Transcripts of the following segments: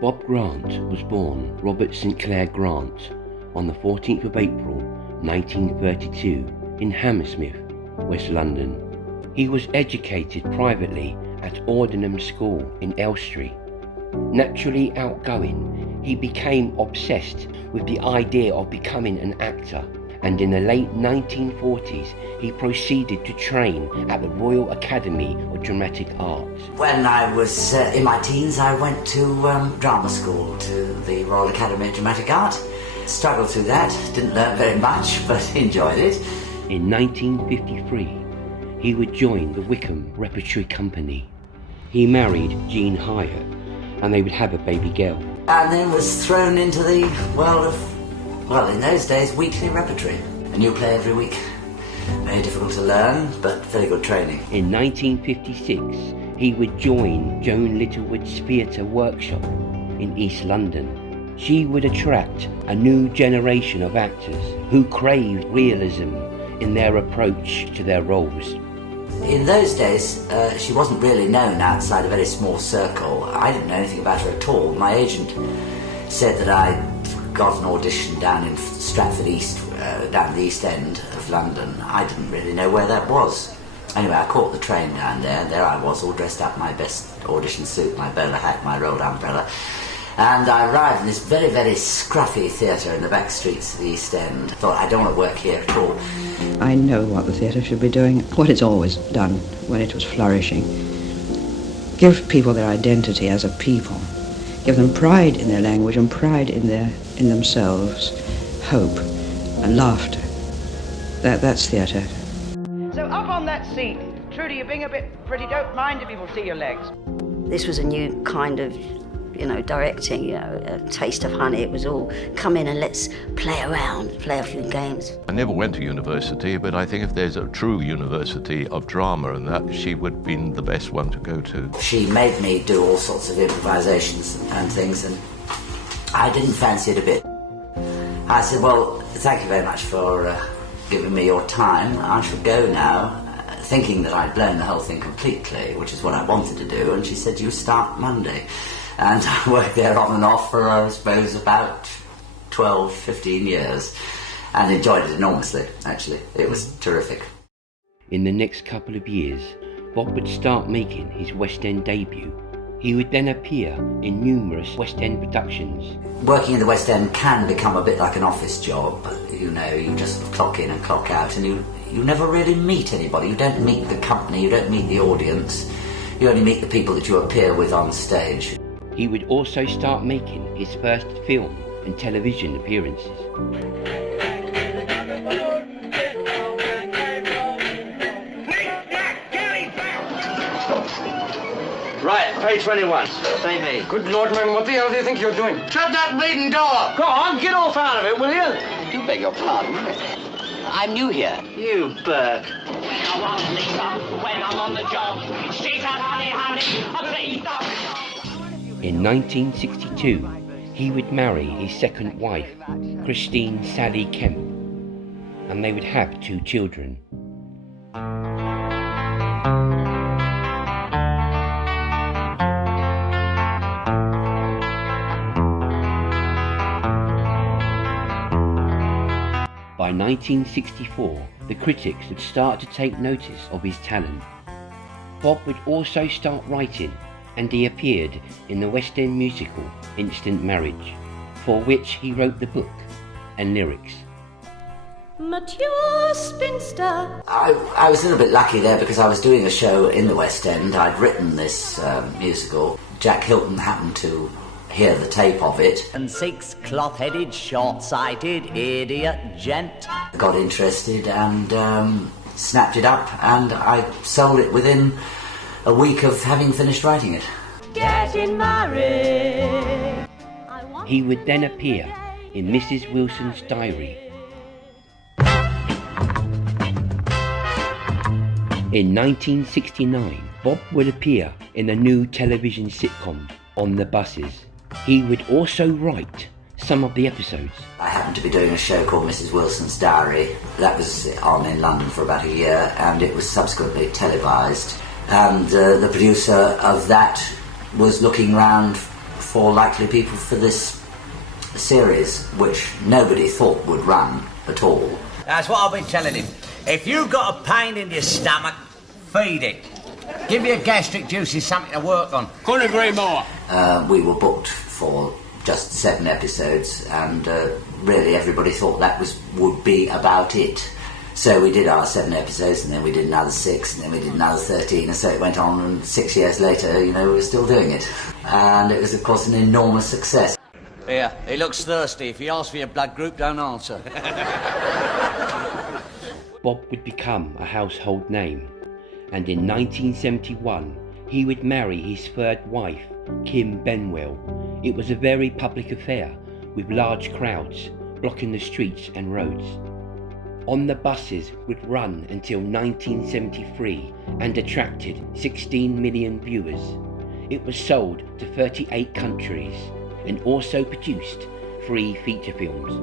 Bob Grant was born Robert St Clair Grant on the 14th of April 1932 in Hammersmith, West London. He was educated privately at Aldenham School in Elstree. Naturally outgoing, he became obsessed with the idea of becoming an actor, and in the late 1940s he proceeded to train at the Royal Academy of Dramatic Art. When I was in my teens, I went to drama school, to the Royal Academy of Dramatic Art. Struggled through that, didn't learn very much, but enjoyed it. In 1953, he would join the Wickham Repertory Company. He married Jean Hyatt, and they would have a baby girl. And then was thrown into the world of, well, in those days, weekly repertory. A new play every week. Very difficult to learn, but very good training. In 1956, he would join Joan Littlewood's theatre workshop in East London. She would attract a new generation of actors who craved realism in their approach to their roles. In those days, she wasn't really known outside a very small circle. I didn't know anything about her at all. My agent said that I got an audition down in Stratford East, down the East End of London. I didn't really know where that was. Anyway, I caught the train down there, and there I was, all dressed up in my best audition suit, my bowler hat, my rolled umbrella. And I arrived in this very, very scruffy theatre in the back streets of the East End. Thought, I don't want to work here at all. I know what the theatre should be doing, what it's always done when it was flourishing. Give people their identity as a people. Give them pride in their language and pride in themselves, hope and laughter. That's theatre. So up on that seat, Trudy, you're being a bit pretty, don't mind if people see your legs. This was a new kind of directing, a taste of honey. It was all, come in and let's play around, play a few games. I never went to university, but I think if there's a true university of drama and that, she would have been the best one to go to. She made me do all sorts of improvisations and things, and I didn't fancy it a bit. I said, well, thank you very much for giving me your time. I shall go now, thinking that I'd blown the whole thing completely, which is what I wanted to do, and she said, you start Monday. And I worked there on and off for, I suppose, about 12, 15 years, and enjoyed it enormously, actually. It was terrific. In the next couple of years, Bob would start making his West End debut. He would then appear in numerous West End productions. Working in the West End can become a bit like an office job. You just clock in and clock out, and you never really meet anybody. You don't meet the company, you don't meet the audience. You only meet the people that you appear with on stage. He would also start making his first film and television appearances. Right, page 21. Say me. Good Lord, man, what the hell do you think you're doing? Shut that bleeding door! Go on, get off out of it, will you? I do beg your pardon. I'm new here. You Burke. When I was Lisa, when I'm on the job, she said, honey, honey, please. In 1962, he would marry his second wife, Christine Sally Kemp, and they would have 2 children. By 1964, the critics would start to take notice of his talent. Bob would also start writing, and he appeared in the West End musical Instant Marriage, for which he wrote the book and lyrics. Mature spinster. I was a little bit lucky there because I was doing a show in the West End. I'd written this musical. Jack Hilton happened to hear the tape of it. And 6 cloth-headed, short-sighted, idiot gent. Got interested and snapped it up, and I sold it within a week of having finished writing it. Getting married. He would then appear in Mrs. Wilson's Diary. In 1969, Bob would appear in a new television sitcom, On the Buses. He would also write some of the episodes. I happened to be doing a show called Mrs. Wilson's Diary. That was on in London for about a year, and it was subsequently televised. And the producer of that was looking round for likely people for this series, which nobody thought would run at all. That's what I've been telling him. If you've got a pain in your stomach, feed it. Give your gastric juices something to work on. Couldn't agree more. We were booked for just 7 episodes, and really everybody thought that would be about it. So we did our 7 episodes, and then we did another 6, and then we did another 13, and so it went on, and 6 years later, we were still doing it. And it was, of course, an enormous success. Yeah, he looks thirsty. If he asks for your blood group, don't answer. Bob would become a household name, and in 1971 he would marry his 3rd wife, Kim Benwell. It was a very public affair, with large crowds blocking the streets and roads. On the Buses would run until 1973 and attracted 16 million viewers. It was sold to 38 countries and also produced 3 feature films.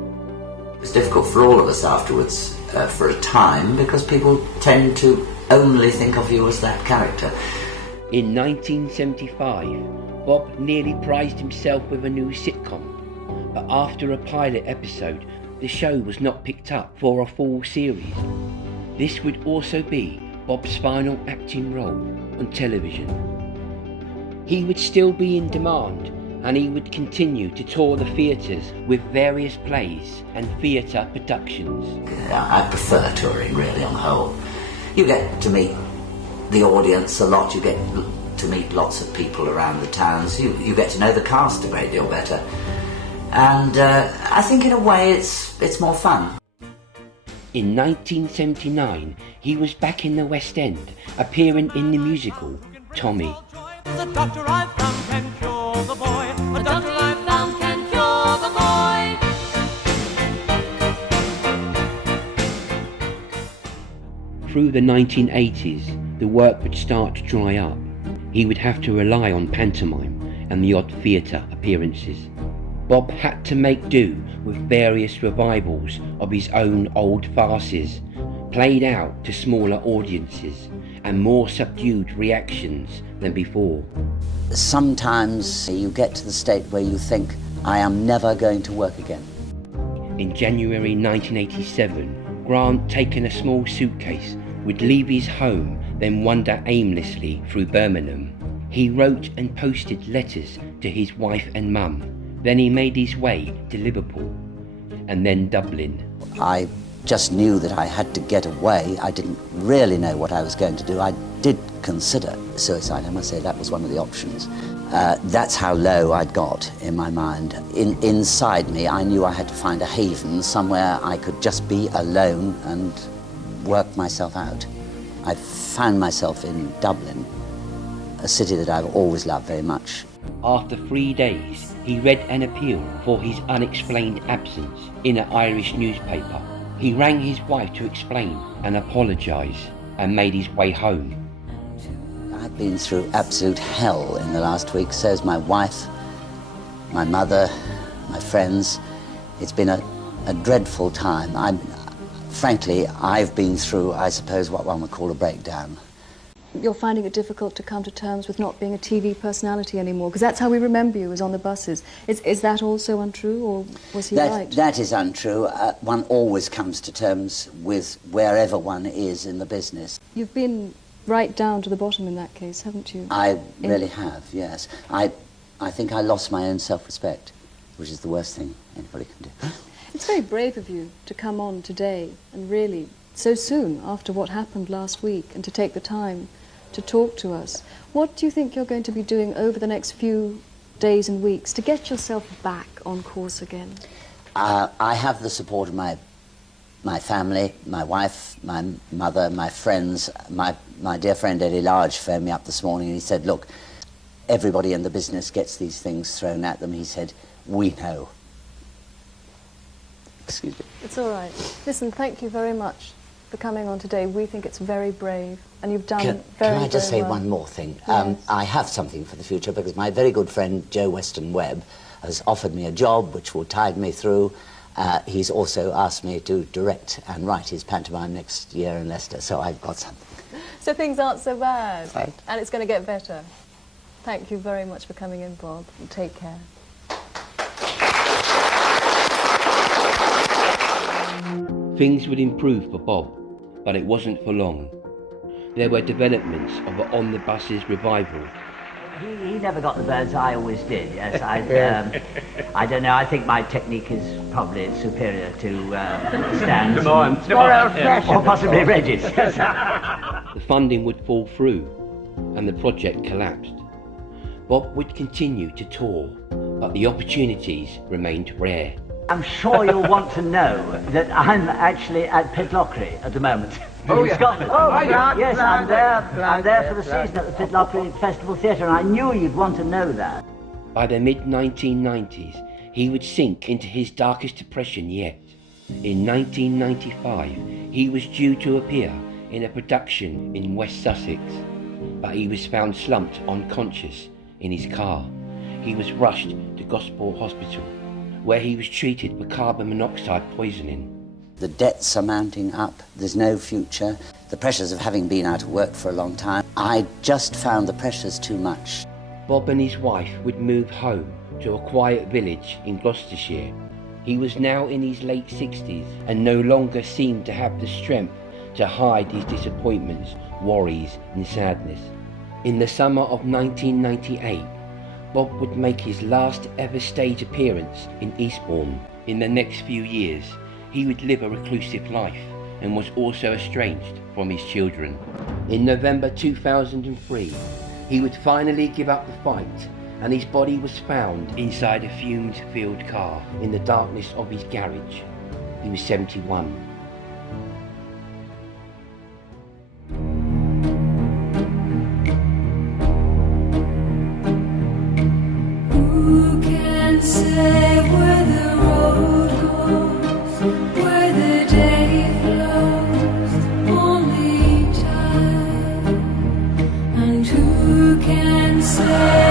It was difficult for all of us afterwards for a time, because people tend to only think of you as that character. In 1975, Bob nearly prized himself with a new sitcom, but after a pilot episode, the show was not picked up for a full series. This would also be Bob's final acting role on television. He would still be in demand, and he would continue to tour the theatres with various plays and theatre productions. I prefer touring, really, on the whole. You get to meet the audience a lot, you get to meet lots of people around the towns, you get to know the cast a great deal better. And I think in a way it's more fun. In 1979, he was back in the West End, appearing in the musical Tommy. The doctor I found can cure the boy. The doctor I found can cure the boy. Through the 1980s, the work would start to dry up. He would have to rely on pantomime and the odd theatre appearances. Bob had to make do with various revivals of his own old farces, played out to smaller audiences and more subdued reactions than before. Sometimes you get to the state where you think, I am never going to work again. In January 1987, Grant, taking a small suitcase, would leave his home, then wander aimlessly through Birmingham. He wrote and posted letters to his wife and mum. Then he made his way to Liverpool and then Dublin. I just knew that I had to get away. I didn't really know what I was going to do. I did consider suicide. I must say that was one of the options. That's how low I'd got in my mind. Inside me, I knew I had to find a haven, somewhere I could just be alone and work myself out. I found myself in Dublin, a city that I've always loved very much. After 3 days, he read an appeal for his unexplained absence in an Irish newspaper. He rang his wife to explain and apologise and made his way home. I've been through absolute hell in the last week. So has my wife, my mother, my friends. It's been a dreadful time. Frankly, I've been through, I suppose, what one would call a breakdown. You're finding it difficult to come to terms with not being a TV personality anymore, because that's how we remember you, is on the buses. Is that also untrue, or was he right? That is untrue. One always comes to terms with wherever one is in the business. You've been right down to the bottom in that case, haven't you? I really have, yes. I think I lost my own self-respect, which is the worst thing anybody can do. It's very brave of you to come on today and really, so soon after what happened last week, and to take the time to talk to us. What do you think you're going to be doing over the next few days and weeks to get yourself back on course again? I have the support of my family, my wife, my mother, my friends. My dear friend Eddie Large phoned me up this morning and he said, look, everybody in the business gets these things thrown at them. He said, we know. Excuse me. It's all right. Listen, thank you very much for coming on today. We think it's very brave, and you've done very well. Can I just say one more thing? Yes. I have something for the future, because my very good friend Joe Weston Webb has offered me a job which will tide me through. He's also asked me to direct and write his pantomime next year in Leicester, so I've got something. So things aren't so bad, Right. and it's going to get better. Thank you very much for coming in, Bob, and take care. Things would improve for Bob, but it wasn't for long. There were developments of an On the Buses revival. He never got the birds, I always did, yes. I don't know, I think my technique is probably superior to Stan's. Come on, Or possibly Reggie's. The funding would fall through, and the project collapsed. Bob would continue to tour, but the opportunities remained rare. I'm sure you'll want to know that I'm actually at Pitlochry at the moment. Oh, in yeah. Scotland. Oh, yeah. Yes, I'm there for the season at the Pitlochry Festival Theatre, and I knew you'd want to know that. By the mid-1990s, he would sink into his darkest depression yet. In 1995, he was due to appear in a production in West Sussex, but he was found slumped unconscious in his car. He was rushed to Gosport Hospital, where he was treated for carbon monoxide poisoning. The debts are mounting up, there's no future. The pressures of having been out of work for a long time, I just found the pressures too much. Bob and his wife would move home to a quiet village in Gloucestershire. He was now in his late 60s and no longer seemed to have the strength to hide his disappointments, worries and sadness. In the summer of 1998, Bob would make his last ever stage appearance in Eastbourne. In the next few years, he would live a reclusive life and was also estranged from his children. In November 2003, he would finally give up the fight, and his body was found inside a fumes-filled car in the darkness of his garage. He was 71. Who can say where the road goes, where the day flows? Only time. And who can say